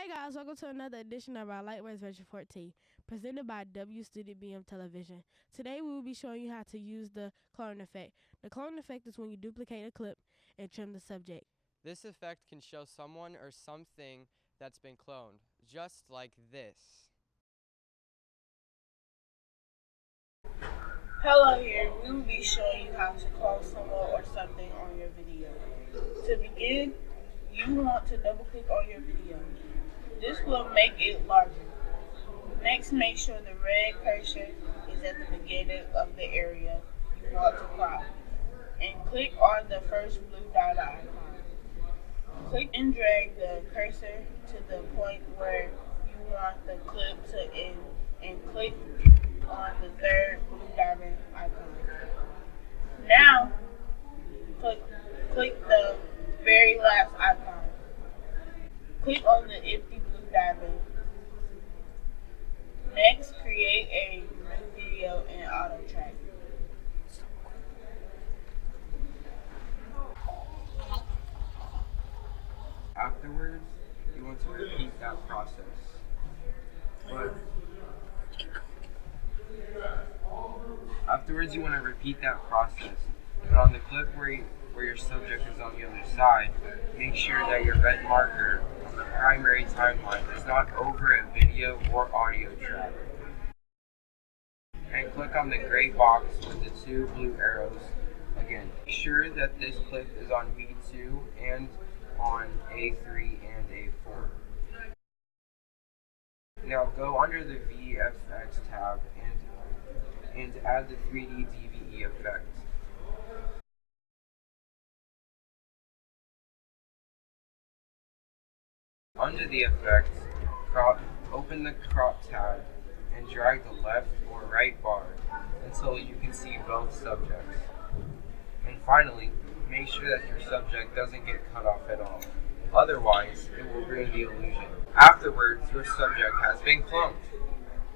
Hey guys, welcome to another edition of our Lightworks version 14, presented by W Student BM Television. Today we will be showing you how to use the clone effect. The clone effect is when you duplicate a clip and trim the subject. This effect can show someone or something that's been cloned, just like this. Hello here, we will be showing you how to clone someone or something on your video. To begin, you want to double click on your video. This will make it larger. Next, make sure the red cursor is at the beginning of the area you want to crop. And click on the first blue dot icon. Click and drag the cursor to the point where you want the clip to end and click on the third blue diamond icon. Now, click the very last icon. Click on the empty blue diamond. Next, create a new video in auto track. Afterwards, you want to repeat that process. But on the clip where your subject is on the other side, make sure that your red marker on the primary timeline is not over a video or audio track. And click on the gray box with the two blue arrows again. Make sure that this clip is on V2 and on A3 and A4. Now go under the VFX tab and add the 3D DVE effect. Under the effect, open the crop tab and drag the left or right bar until you can see both subjects. And finally, make sure that your subject doesn't get cut off at all. Otherwise, it will ruin the illusion. Afterwards, your subject has been cloned.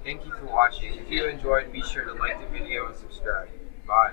Thank you for watching. If you enjoyed, be sure to like the video and subscribe. Bye.